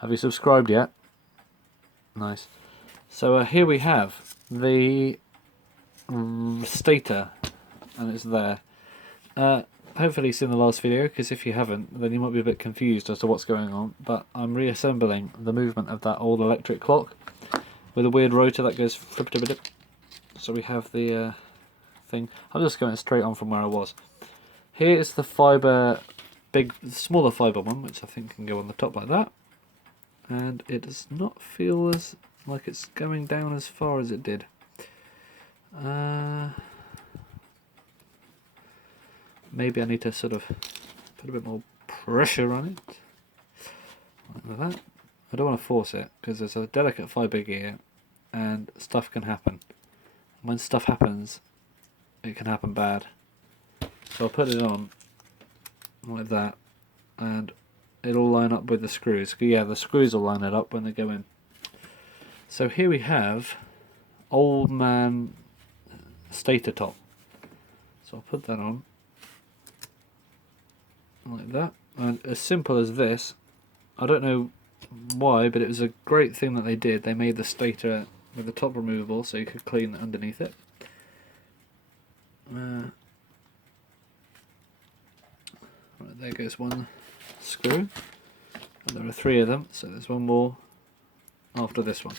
Have you subscribed yet? Nice. So here we have the stator, and it's there. Hopefully you've seen the last video, because if you haven't, then you might be a bit confused as to what's going on. But I'm reassembling the movement of that old electric clock with a weird rotor that goes flip-a-dip. So we have the thing. I'm just going straight on from where I was. Here is the fibre, smaller fibre one, which I think can go on the top like that. And it does not feel as like it's going down as far as it did. Maybe I need to sort of put a bit more pressure on it. Like that. I don't want to force it because there's a delicate fibre gear and stuff can happen. When stuff happens, it can happen bad. So I'll put it on like that and it'll line up with the screws. Yeah, the screws will line it up when they go in. So here we have old man stator top. So I'll put that on like that, and as simple as this. I don't know why, but it was a great thing that they did. They made the stator with the top removable so you could clean underneath it. Right, there goes one screw, and there are 3 of them, so there's one more after this one.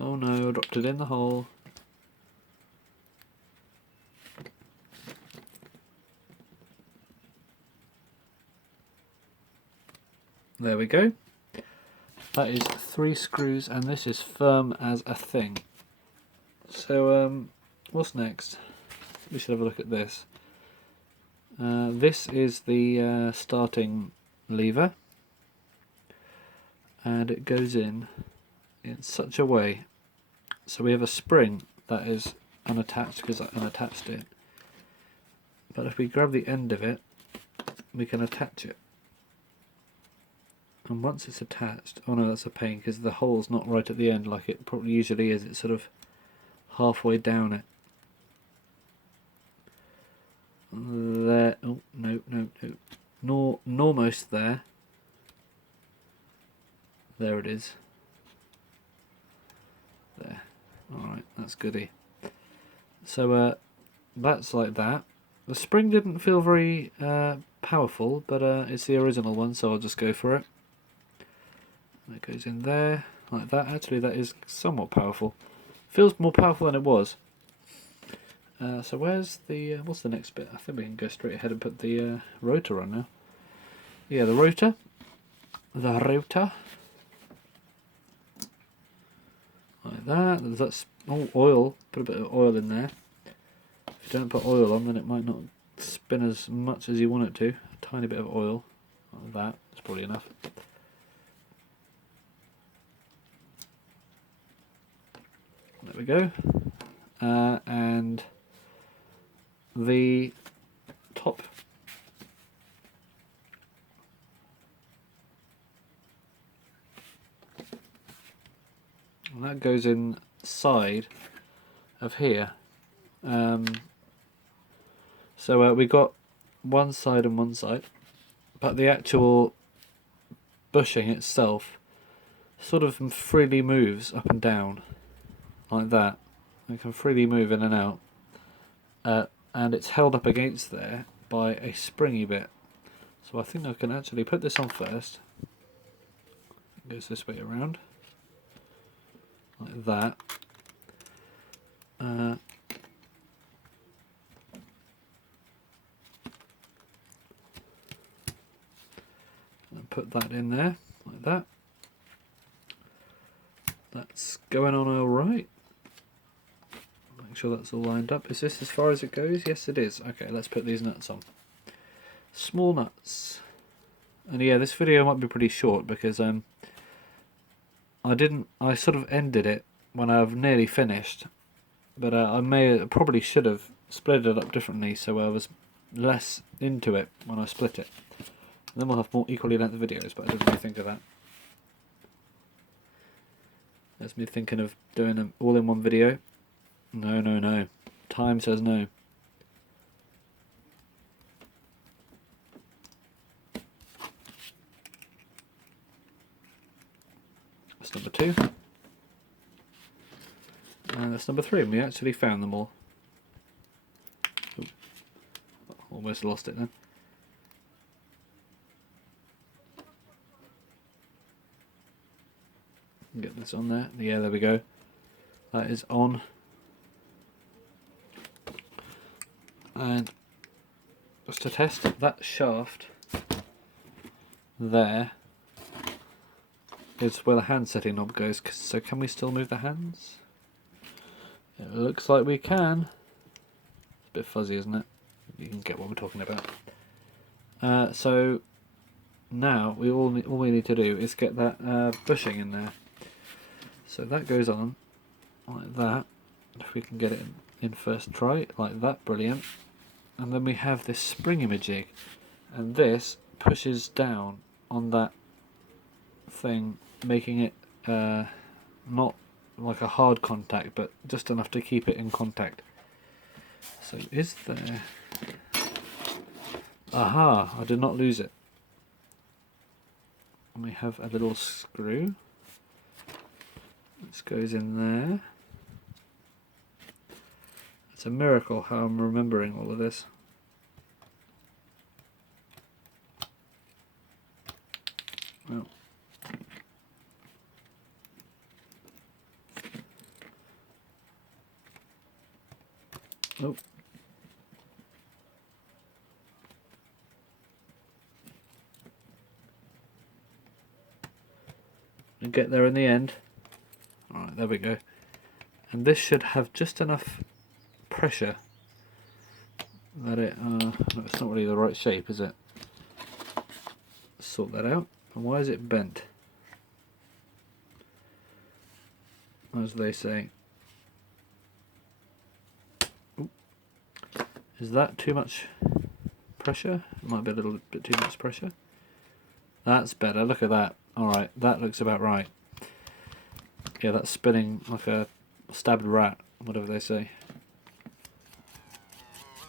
Oh no, I dropped it in the hole. There we go. That is 3 screws, and this is firm as a thing. So what's next? We should have a look at this. This is the starting lever, and it goes in such a way so we have a spring that is unattached because I unattached it, but if we grab the end of it we can attach it, and once it's attached, oh no, that's a pain because the hole's not right at the end like it probably usually is. It's sort of halfway down it there. Oh no, almost there. There it is. There. Alright, that's goody. So that's like that. The spring didn't feel very powerful, but it's the original one, so I'll just go for it. And it goes in there, like that. Actually, that is somewhat powerful. Feels more powerful than it was. So where's the, what's the next bit? I think we can go straight ahead and put the rotor on now. Yeah, the rotor. The rotor. Like that. That's oil. Put a bit of oil in there. If you don't put oil on, then it might not spin as much as you want it to. A tiny bit of oil. Like that. That's probably enough. There we go. And the top. And that goes inside of here. So we got one side and one side, but the actual bushing itself sort of freely moves up and down like that. It can freely move in and out, and it's held up against there by a springy bit. So I think I can actually put this on first. It goes this way around like that. And put that in there like that. That's going on all right. Make sure that's all lined up. Is this as far as it goes? Yes, it is. Okay, let's put these nuts on. Small nuts. And yeah, this video might be pretty short because I sort of ended it when I've nearly finished, but probably should have split it up differently so I was less into it when I split it. And then we'll have more equally length videos, but I didn't really think of that. That's me thinking of doing them all in one video. No. Time says no. That's number 2. And that's number 3, and we actually found them all. Ooh, almost lost it then. Get this on there. Yeah, there we go. That is on. And just to test, that shaft there is where the hand setting knob goes. So can we still move the hands? It looks like we can. It's a bit fuzzy, isn't it? You can get what we're talking about. So now all we need to do is get that bushing in there. So that goes on like that. If we can get it in first try, like that, brilliant. And then we have this spring jig, and this pushes down on that thing, making it not like a hard contact, but just enough to keep it in contact. So is there... Aha! I did not lose it. And we have a little screw. This goes in there. It's a miracle how I'm remembering all of this. Well. Oh. And get there in the end. Alright, there we go. And this should have just enough pressure that it... no, it's not really the right shape, is it? Sort that out. And why is it bent? As they say. Ooh. Is that too much pressure? It might be a little bit too much pressure. That's better, look at that. Alright, that looks about right. Yeah, that's spinning like a stabbed rat, whatever they say.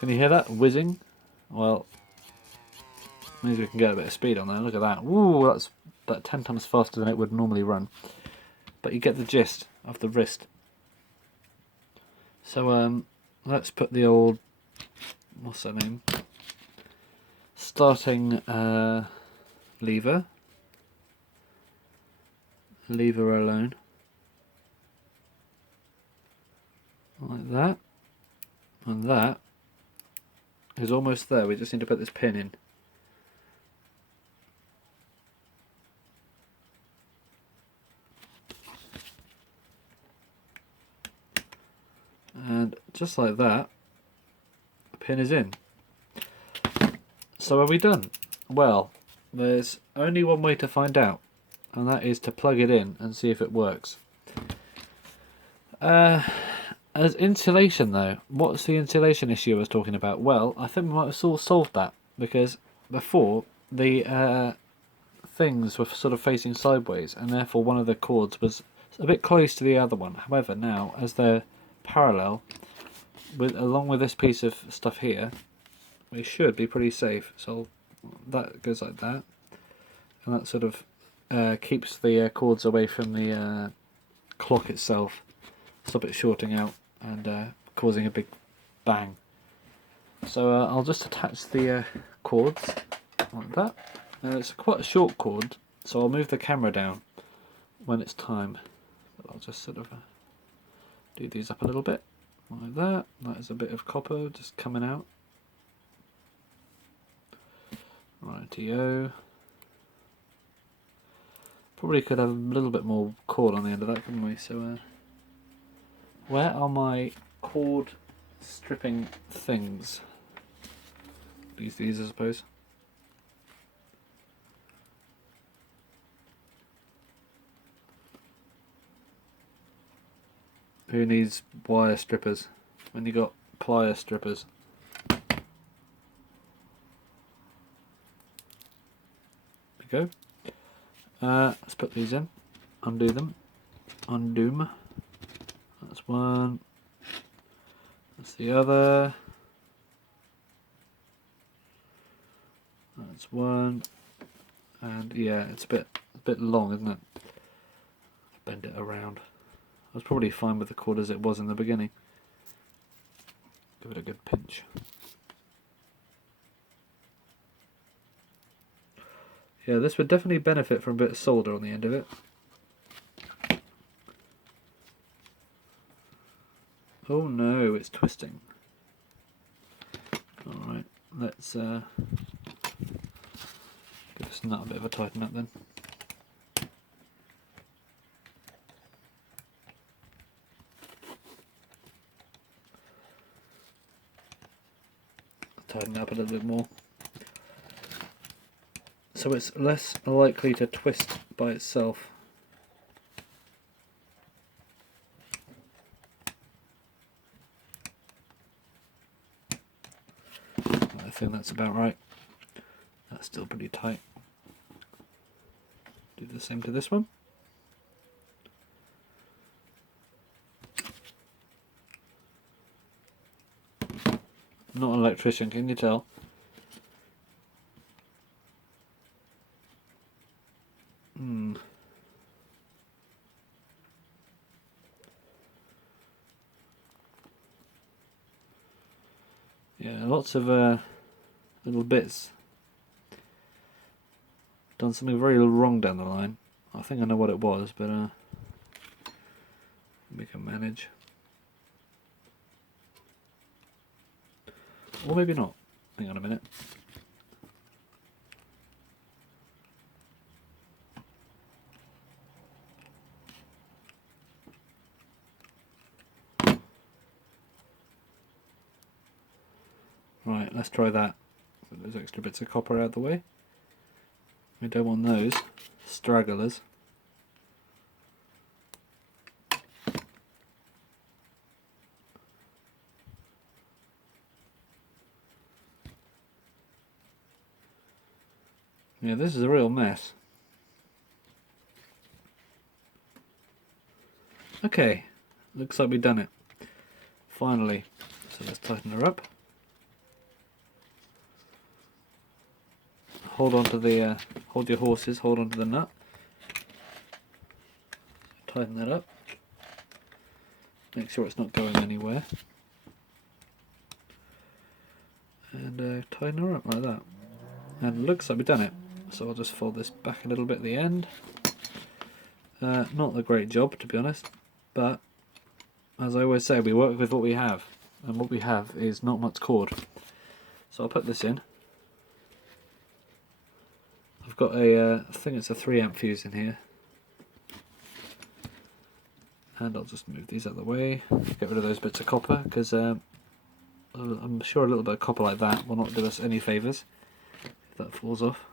Can you hear that whizzing? Well, means we can get a bit of speed on there. Look at that. Ooh, that's 10 times faster than it would normally run. But you get the gist of the wrist. So let's put the old, what's that name? Starting lever alone. Like that. And that is almost there. We just need to put this pin in. And just like that, the pin is in. So are we done? Well, there's only one way to find out, and that is to plug it in and see if it works. As insulation though, what's the insulation issue I was talking about? Well, I think we might have solved that, because before the things were sort of facing sideways, and therefore one of the cords was a bit close to the other one. However, now as they're parallel, along with this piece of stuff here, we should be pretty safe. So that goes like that, and that sort of keeps the cords away from the clock itself, stop it shorting out and causing a big bang. So I'll just attach the cords like that. It's quite a short cord, so I'll move the camera down when it's time. But I'll just sort of do these up a little bit like that. That is a bit of copper just coming out. Rightio. Probably could have a little bit more cord on the end of that, couldn't we? So where are my cord stripping things? These I suppose. Who needs wire strippers when you got plier strippers? There we go. Let's put these in. Undo them. Undo them. That's one. That's the other. That's one. And yeah, it's a bit long, isn't it? bend it around. I was probably fine with the cord as it was in the beginning. Give it a good pinch. Yeah, this would definitely benefit from a bit of solder on the end of it. Oh no, it's twisting. Alright, let's give this nut a bit of a tighten up then. Tighten up a little bit more. So it's less likely to twist by itself. I think that's about right. That's still pretty tight. Do the same to this one. I'm not an electrician, can you tell? Yeah, lots of little bits. Done something very wrong down the line. I think I know what it was, but we can manage. Or maybe not. Hang on a minute. Right, let's try that. Put those extra bits of copper out of the way. We don't want those stragglers. Yeah, this is a real mess. Okay, looks like we've done it. Finally. So let's tighten her up. Hold on to the, hold your horses, hold on to the nut. Tighten that up. Make sure it's not going anywhere. And tighten her up like that. And it looks like we've done it. So I'll just fold this back a little bit at the end. Not a great job, to be honest, but as I always say, we work with what we have, and what we have is not much cord. So I'll put this in. I've got a, I think it's a 3 amp fuse in here, and I'll just move these out of the way, get rid of those bits of copper, because I'm sure a little bit of copper like that will not do us any favours if that falls off.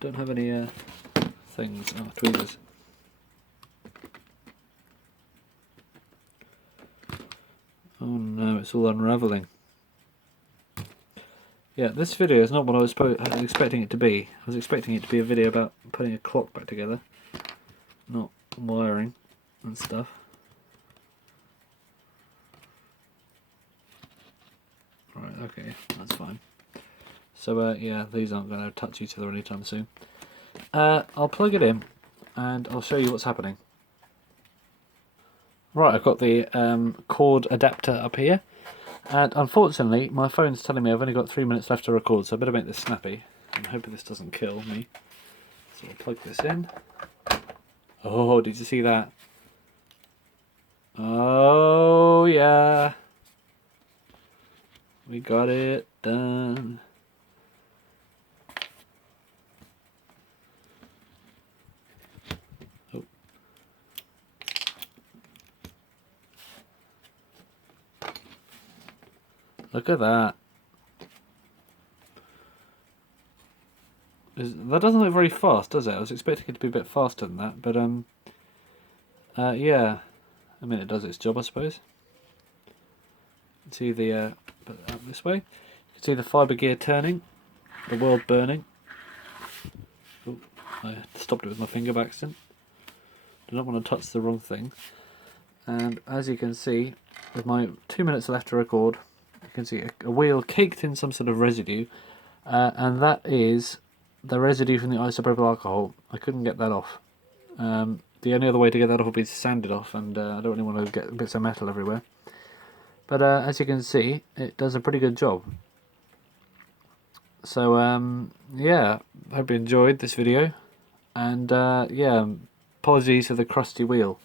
Don't have any things, tweezers. Oh no, it's all unravelling. Yeah, this video is not what I was expecting it to be. I was expecting it to be a video about putting a clock back together, not wiring and stuff. Right, okay, that's fine. So yeah, these aren't going to touch each other anytime soon. I'll plug it in and I'll show you what's happening. Right, I've got the cord adapter up here, and unfortunately my phone's telling me I've only got 3 minutes left to record, so I better make this snappy. I'm hoping this doesn't kill me. So I'll plug this in. Oh, did you see that? Oh yeah, we got it done. Oh. Look at that. That doesn't look very fast, does it? I was expecting it to be a bit faster than that, but yeah. I mean, it does its job, I suppose. You can see the put it up this way. You can see the fibre gear turning, the world burning. Oh, I stopped it with my finger by accident. Do not want to touch the wrong thing. And as you can see, with my 2 minutes left to record, you can see a wheel caked in some sort of residue, and that is the residue from the isopropyl alcohol, I couldn't get that off. The only other way to get that off would be to sand it off, and I don't really want to get bits of metal everywhere. But as you can see, it does a pretty good job. So yeah, hope you enjoyed this video, and yeah, apologies for the crusty wheel.